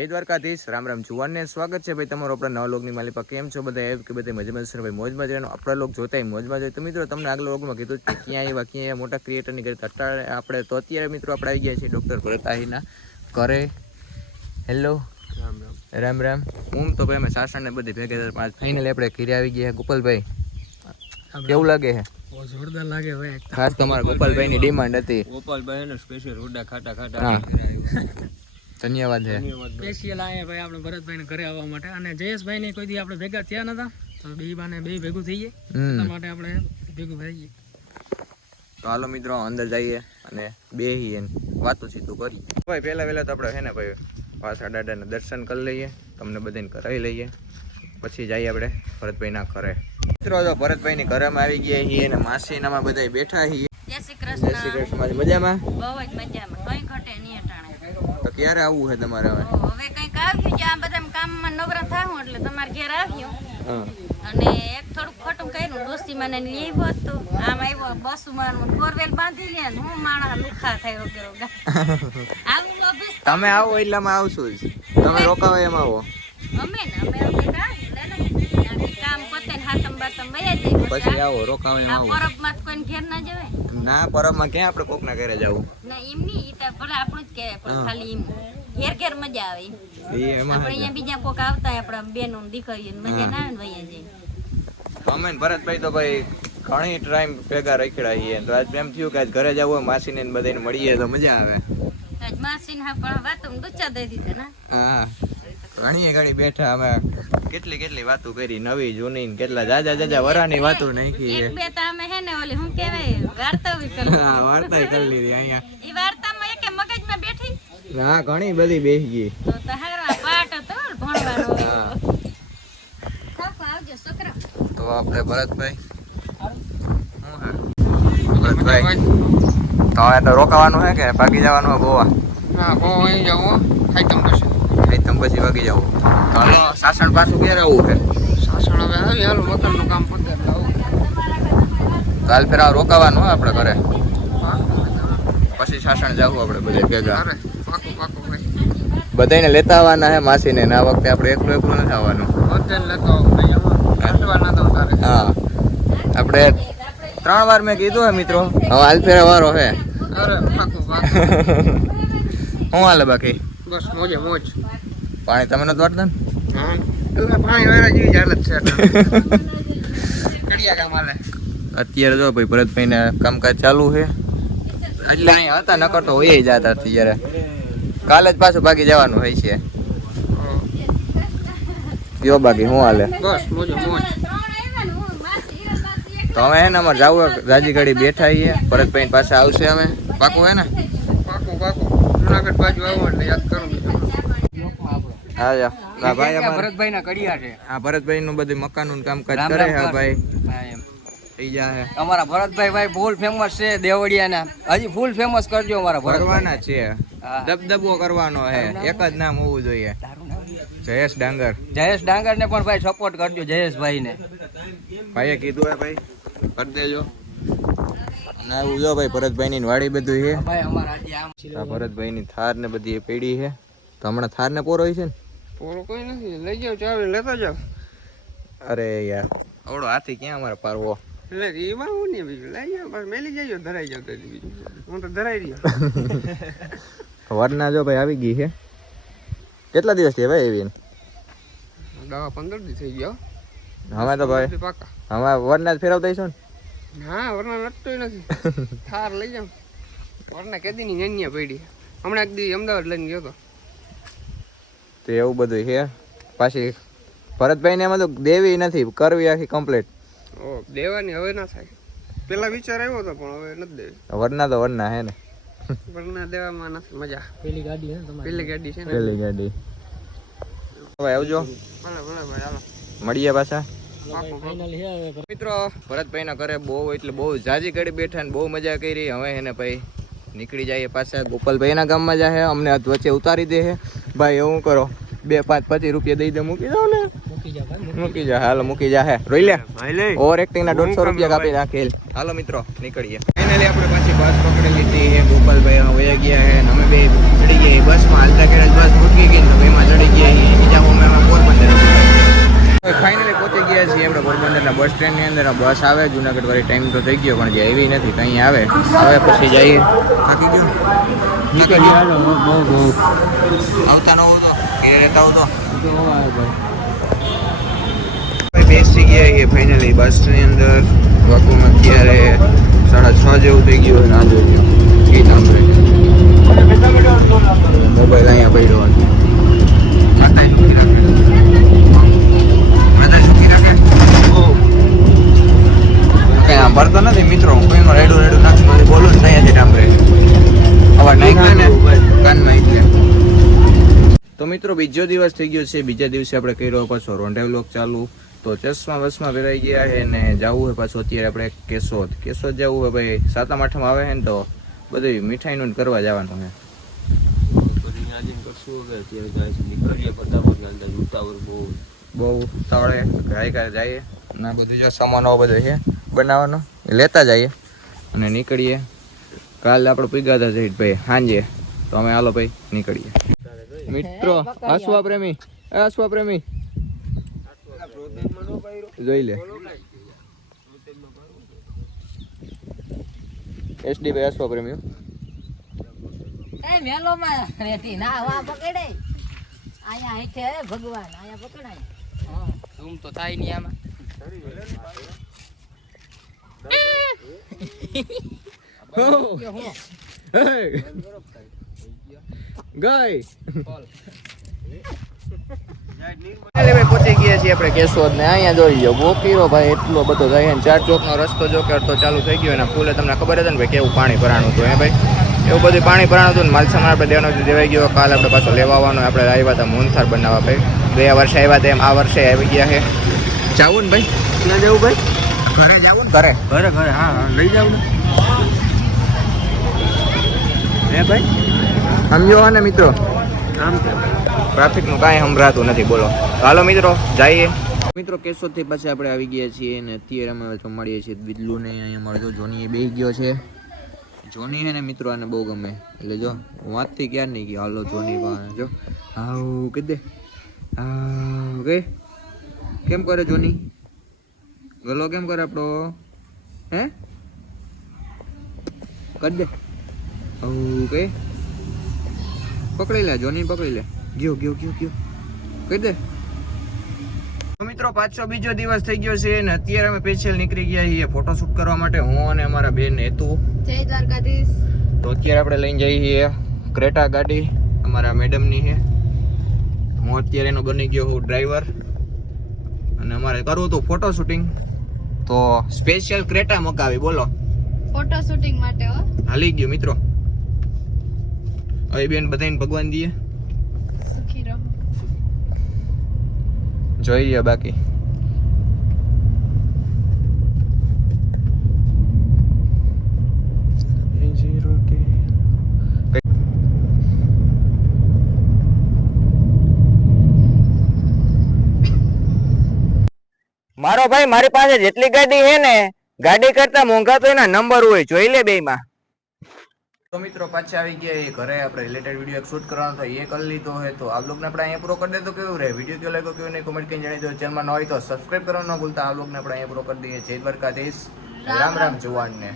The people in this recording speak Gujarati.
જય દ્વારકાધીશ રામ રામ જુવાનને સ્વાગત છે ભાઈ તમારો આપણા નવા લોકની માલિકા કેમ છો બધા? એમ કે બધા મજામાં છે ભાઈ? મોજમાં જઈને આપણા લોક જોતા મોજમાં જોઈએ તો મિત્રો તમને આગળ લોકમાં કીધું કે ક્યાં આવ્યા ક્યાં આવ્યા મોટા ક્રિએટરની ઘરે અત્યારે આપણે તો અત્યારે મિત્રો આપણે આવી ગયા છીએ ડૉક્ટર ભરત આહીના કરે હેલો રામ રામ. રામ રામ. હું તો ભાઈ અમે સાસણ ને બધી ભેગા પાંચ ફાઇનલ આપણે ઘીરે આવી ગયા ગોપાલભાઈ. કેવું લાગે છે જોરદાર લાગે ભાઈ. ખાસ તમારા ગોપાલભાઈની ડિમાન્ડ હતી. ગોપાલભાઈ ને સ્પેશિયલ રોડા ખાટા. ખાટા ધન્યવાદ સ્પેશિયલ આયા ભાઈ. આપણે ભરતભાઈને ઘરે આવવા માટે. અને જયેશભાઈ ને કોઈ દી આપણે ભેગા થયા નતા તો બે બાને બે ભેગું થઈ જાય એટલા માટે આપણે ભેગું થઈએ. તો હાલો મિત્રો અંદર જઈએ અને બેહીએ ને વાતો સીધું કરીએ. ભાઈ પહેલા પહેલા તો આપણે હે ને ભાઈ પાછા દાદાને દર્શન કરી લઈએ તમને બધાને કરાવી લઈએ. પછી જઈએ આપણે ભરતભાઈના ઘરે. મિત્રો તો ભરતભાઈની ઘરેમાં આવી ગયા છીએ અને માસીનામાં બધા બેઠા છીએ. જય શ્રી જય શ્રી કૃષ્ણ. મજામાં? બહુ જ મજામાં. કઈ ઘટે નહીં તો ક્યારે આવવું છે તમારે હવે? હવે કંઈક આવ્યું છે આ બધા કામમાં નવરા થાવું એટલે તમારે ઘેર આવ્યું. અને એક થોડુંક ખોટું કર્યું દોસ્તી મને લેવું હતું આમ આવ્યો બસમાં બોરવેલ બાંધી લે ને હું માણસ લુખા થાય વગેરે. આવું લોભીશ તમે આવો એટલામાં આવશું જ. તમે રોકાવા એમ આવો. અમે ને અમે. આખી કામ પતે ને હાથમ બાતમ વયા જાય પછી આવો રોકાવા એમ આવો. પરબમાં કોઈને ઘેર ના જવાય. ના પરબમાં ક્યાં આપણે કોકના ઘરે જવું? ના એમ નહીં ઈ તો ભલે આપણું જ કે પણ ખાલી એમ. ઘેર ઘેર મજા આવે એ એમાં આપણે અહીંયા બીજા કોક આવતા આપણા બેનો દીકરીઓ ને મજા ના આવે ને વયા જાય. અમે ભરતભાઈ તો ભાઈ ઘણી ટાઈમ ભેગા રખડા છીએ. તો આજ એમ થયું કે આજ ઘરે જવું હોય માસીને ને બધાને મળીએ તો મજા આવે. આજ માસીને હા પણ વાતો દુચ્ચા દઈ દીધા ને. હા. ઘણી ઘણી બેઠા અમે કેટલી કેટલી વાતો કરી નવી જૂની ને કેટલા જાજા જાજા વરાની વાતો નાખી એક બે તો અમે હે ને ઓલી હું કહેવાય વાર્તા બી કરી. હા વાર્તા કરી લીધી અહીંયા. ઈ વાર્તામાં એકે મગજમાં બેઠી? હા ઘણી બધી બેસી ગઈ. તો તો પાટ હતો ભણવાનો. હા. આવજો છોકરા. તો આપણે ભરતભાઈ. હે? ભરતભાઈ. તો હવે તો રોકાવાનું છે કે ભાગી જવાનું છે ગોવા? ના ગોવા અહીં જવું ખાઈ તમ પછી પછી ભાગી જાવ હાલો સાસણ પાછું ક્યારે આવવું છે? સાસણ હવે આવી હાલો મકાનનું કામ પતે હાલ ફેર આ રોકાવાનું હોય આપણે ઘરે. પછી સાસણ જાવું આપણે બધે ભેગા. બધાને લેતા આવવાના હે માસીને ને આ વખતે આપણે એકલું એકલું નથી આવવાનું. હા. આપણે ત્રણ વાર મેં કીધું હે મિત્રો. હવે હાલ ફેર વારો હે. અરે શું હાલે બાકી? બસ મોજે મોજ. પાણી તમે નથી વાટતા ને? પાણી વાળા જેવી હાલત છે અત્યારે જો ભાઈ ભરતભાઈને કામકાજ ચાલુ છે. એટલે અહીંયા હતા નકર તો હોય જતા અત્યારે. કાલે જ પાછું ભાગી જવાનું હોય છે. કયો બાકી શું હાલે? તો અમે હે ને અમારે જાવું રાજી ઘડી બેઠા છીએ. ભરતભાઈ પાસે આવશે અમે. પાકું હે ને? પાકું પાકું. જુનાગઢ બાજુ આવો એટલે યાદ કરું. હા જા ભાઈ અમારે ભરતભાઈ ના કડિયા છે? આ ભરતભાઈ નું બધું મકાનનું કામકાજ કરે છે ભાઈ. થઈ જાય અમારા ભરતભાઈ ભાઈ ફૂલ ફેમસ છે દેવડિયાના હજી ફૂલ ફેમસ કરજો અમારા ભરત છે. દબદબો કરવાનો હે. એક જ નામ હોવું જોઈએ. જયેશ ડાંગર. જયેશ ડાંગર ને પણ ભાઈ સપોર્ટ કરજો જયેશભાઈ ને ભાઈએ કીધું હે ભાઈ. કરી દેજો. જો ભાઈ ભરતભાઈ ની વાડી બધું છે. ભાઈ અમારા આજે આમ. ભરતભાઈ ની થાર ને બધી પેઢી છે. તો હમણાં થાર ને પોરો હોય છે ને? પોરો કોઈ નથી. લઈ જાવ ચાવી લેતા જાવ અરે યાર. આવડો હાથી ક્યાં અમારે પારવો? એટલે એમાં હું નહીં બીજું. લઈ જાવ બસ મેલી જજો ધરાઈ જાવ તો બીજું. હું તો ધરાઈ રહ્યો. વરના જો ભાઈ આવી ગઈ છે. કેટલા દિવસ થયા ભાઈ એવી દવા પંદર દી થઈ ગયો હવે તો ભાઈ. પાકા. હવે વરના જ ફેરવતા ને? હા વરના લટતો નથી. થાર લઈ જાવ વરના કેદી ની ન્યાન્યા પડી. હમણાં એક દી અમદાવાદ લઈને ગયો તો. તો એવું બધું છે. પાછી ભરતભાઈ ને એમાં તો દેવી નથી કરવી આખી કમ્પ્લીટ દેવાની હવે ના થાય. પેલા વિચાર આવ્યો હતો પણ હવે નથી દેવી. વરના તો વરના હે ને. વરના દેવામાં નથી મજા. પેલી ગાડી છે પેલી ગાડી છે ને? પેલી ગાડી. હવે આવજો. ભલે ભલે ભાઈ હાલો. મળીએ પાછા. મિત્રો ભરતભાઈ ના ઘરે બહુ એટલે બહુ જાજી કરી બેઠા ને બહુ મજા કરી. હવે એને ભાઈ નીકળી જાય પાછા. ગોપાલભાઈ ના ગામમાં જાય અમને વચ્ચે ઉતારી દે છે ભાઈ એવું કરો. બે પાંચ પચીસ રૂપિયા દઈ દે મૂકી દો ને? મૂકી જા હાલો મૂકી જા હે. રોઈ લે. ઓવર એક્ટિંગ ના દોઢસો રૂપિયા કાપી નાખેલ હાલો. મિત્રો નીકળીએ. ફાઇનલી આપણે પાછી બસ પકડી લીધી. હે ગોપાલભાઈ હવે વયા ગયા હે અમે બે ચડી ગયા. બસમાં હાલતા કર્યા બસ મૂકી ગઈ ને તો એમાં ચડી ગયા છીએ બીજા અમે અમે પોરબંદર ફાઇનલી પહોંચી ગયા છીએ આપણે બસ અંદર આ બસ આવે જુનાગઢ વાળી ટાઈમ તો થઈ ગયો પણ જે એવી નથી તો અહીં આવે. હવે પછી જઈએ. થાકી ગયું? બહુ બહુ. આવતા ન હોવ તો ઘેર રહેતા હોવ તો ભાઈ. બેસી ગયા છીએ ફાઇનલી બસની અંદર. વાકુમાં અત્યારે સાડા છ જેવું થઈ ગયું ના જોઈ ગીત સાંભળે મોબાઈલ અહીંયા પડ્યો હતો સાંભળતો નથી મિત્રો હું કોઈનો રેડું રેડું નથી પછી બોલું જ સાંભળે અવાજ નાખ્યો ને? કાનમાં એટલે તો મિત્રો બીજો દિવસ થઈ ગયો છે બીજા દિવસે આપણે કર્યો પાછો રોંઢે વ્લોગ ચાલુ. તો ચશ્મા વસમાં ભેરાઈ ગયા છે ને જવું છે પાછું અત્યારે આપણે કેશોદ. કેશોદ જવું છે ભાઈ સાતમ આઠમ આવે છે ને તો બધું મીઠાઈનું કરવા જવાનું છે. બહુ તાવડે ગાય ગાય જાય ના બધું જો સામાનો બધો છે. બનાવવાનો. એ લેતા જઈએ. અને નીકળીએ. કાલે આપણે પીગા હતા ભાઈ સાંજે તો અમે હાલો ભાઈ નીકળીએ. મિત્રો હસવા પ્રેમી. એ હસવા પ્રેમી. જોઈ લે. એસડી ભાઈ હસવા પ્રેમી એ મેલોમાં રેતી. ના વા પકડે. અહીંયા હેઠે ભગવાન. આયા પકડાય. હા તો થાય નહીં આમાં! ગઈ પહોંચી ગયા છીએ આપણે કેશોદ ને અહીંયા જોઈ લો બોકીરો ભાઈ એટલો બધો ને ચાર ચોકનો રસ્તો જો કે અડધો ચાલુ થઈ ગયો અને ફૂલે તમને ખબર હતી ને કેવું પાણી ભરાણું હતું હે ભાઈ એવું બધું પાણી ભરાણું હતું ને માલસામાન આપણે દેવાનો દેવાઈ ગયો કાલ આપણે પાછો લેવા આપણે આવ્યા હતા મોહનથાર બનાવવા ભાઈ ગયા વર્ષે આવ્યા હતા એમ આ વર્ષે આવી ગયા છે જાવું ને ભાઈ ક્યાં ભાઈ ઘરે? ઘરે ઘરે હા હા લઈ જાવ ને. હે ભાઈ? સમજો હો ને મિત્રો. આમ ટ્રાફિકનું કાંઈ સંભળાતું નથી બોલો. હાલો મિત્રો જઈએ. મિત્રો કેશોદથી પાછી આપણે આવી ગયા છીએ અને અત્યારે અમે તો મળીએ છીએ બિદલું ને અહીંયા અમારો જો જોની એ બેસી ગયો છે. જોની છે ને મિત્રો આને બહુ ગમે. એટલે જો વાતથી ક્યાં નહીં ગયો. હાલો જોની પાસે જો. આવું કીધે. દે કે કેમ કરે જોની? ગલો કેમ કરે આપણો હે? કરી દે. આવું કે પકડી લે જોની પકડી લે. ગયો ગયો ગયો ગયો. કહી દે. તો મિત્રો પાછો બીજો દિવસ થઈ ગયો છે અને અત્યારે અમે પેશિયલ નીકળી ગયા છીએ ફોટોશૂટ કરવા માટે હું અને અમારા બેન હેતુ. જય દ્વારકાધીશ. તો અત્યારે આપણે લઈને જઈએ છીએ ક્રેટા ગાડી અમારા મેડમની છે. હું અત્યારે એનો બની ગયો હું ડ્રાઈવર અને અમારે કરવું હતું ફોટો શૂટિંગ તો સ્પેશિયલ ક્રેટા મગાવી બોલો. ફોટો શૂટિંગ માટે હો. હાલી ગયો મિત્રો. હવે બેન બધાને ભગવાન દઈએ સુખી રહો. જોઈએ બાકી. મારો ભાઈ મારી પાસે જેટલી ગાડી છે ને, ગાડી કરતા મોંઘા તો એના નંબર હોય, જોઈ લે બે માં તો મિત્રો, પાછા આવી ગયા એ ઘરે, આપણે રિલેટેડ વીડિયો શૂટ કરવાનો તો એ કરી લીધો હોય તો આ બ્લોગને આપણે અહીંયા પૂરો કરી દે તો કેવું રહે? વીડિયો કેવો લાગ્યો, કેવું નહીં કોમેન્ટ કરીને જણાવી દો. ચેનલમાં ન હોય તો સબસ્ક્રાઇબ કરવાનું ન ભૂલતા. આ બ્લોગને આપણે અહીંયા પૂરો કરી દઈએ. જય દ્વારકાધીશ. રામ રામ જુવાનને.